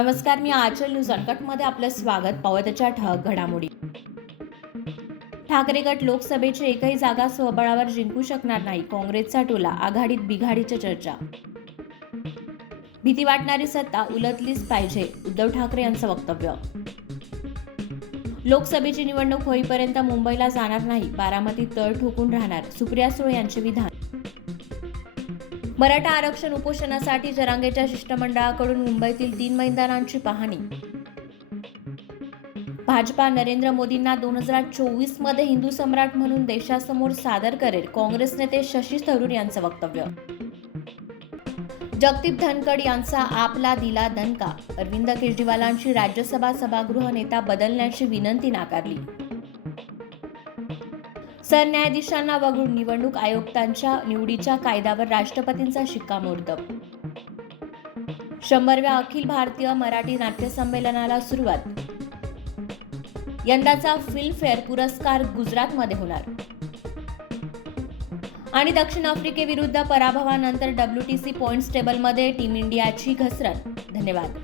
नमस्कार, मी आचल न्यूज अनकटमध्ये आपलं स्वागत. पाहूया त्याच्या ठळक घडामोडी. ठाकरे गट लोकसभेची एकही जागा स्वबळावर जिंकू शकणार नाही. काँग्रेसचा टोला, आघाडीत बिघाडीच्या चर्चा. भीती वाटणारी सत्ता उलटलीच पाहिजे, उद्धव ठाकरे यांचं वक्तव्य. लोकसभेची निवडणूक होईपर्यंत मुंबईला जाणार नाही, बारामतीत तळ ठोकून राहणार, सुप्रिया सुळे यांचे विधान. मराठा आरक्षण उपोषणासाठी जरांगेच्या शिष्टमंडळाकडून मुंबईतील 3 मैदानांची पाहणी. भाजपा नरेंद्र मोदींना 2024 मध्ये हिंदू सम्राट म्हणून देशासमोर सादर करेल, काँग्रेस नेते शशी थरूर यांचं वक्तव्य. जगदीप धनखड यांचा आपला दिला दणका, अरविंद केजरीवालांची राज्यसभा सभागृह नेता बदलण्याची विनंती नाकारली. सरन्यायाधीशांना वगळून निवडणूक आयुक्तांच्या निवडीच्या कायद्यावर राष्ट्रपतींचा शिक्कामोर्तब. 100व्या अखिल भारतीय मराठी नाट्य संमेलनाला सुरुवात. यंदाचा फिल्मफेअर पुरस्कार गुजरातमध्ये होणार. आणि दक्षिण आफ्रिकेविरुद्ध पराभवानंतर WTC पॉइंट्स टेबलमध्ये टीम इंडियाची घसरण. धन्यवाद.